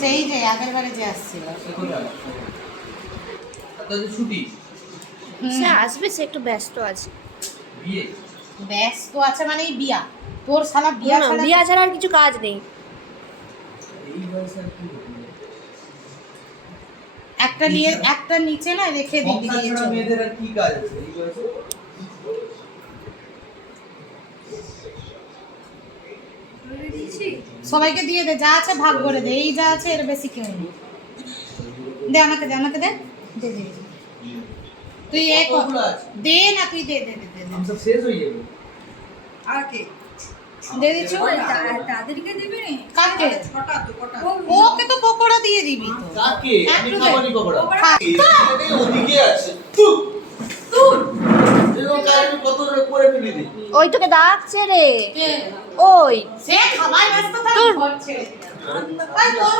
সেই যে আগের বারে যে আসছিল ছুটি সে আসবে, সে একটু ব্যস্ত আছে। বিয়ে ব্যস্ত আছে মানে বিয়া, তোর শালা বিয়া ছাড়া বিয়া ছাড়া আর কিছু কাজ নেই। এই বয়সে আর কি করবে? একটা নিয়ে একটা নিচে না রেখে দিবি সংসার দিয়ে ছাড়া চল। মেয়েদের আর কি কাজ আছে এই বয়সে? সবাইকে দিয়ে দে, যা আছে ভাগ করে দে, এই যা আছে এর বেশি কেউ নেই। দে আমাকে দে, আমাকে দে, দে দে তুই এক কতগুলো আছে? দে না, তুই দে দে দে দে আমি সব শেষ হয়ে যাবে। আর কে দে দিচ্ছি। তাদেরকে দিবি নি? কাকে? ছটা তো কটা? ওকে তো পকোড়া দিয়ে দিবি তো। কাকে? আমি একটু দে। খাবারই পকোড়া। খা। এখানে ওদিকে আছে। তুই এরকম কাজ কত করে ফেলি দে। ওই তোকে ডাকছে রে, কে? ওই সে খাবার ব্যস্ত থাকে, তোর- ঘর ছেড়ে দিলাম। ভাই তোর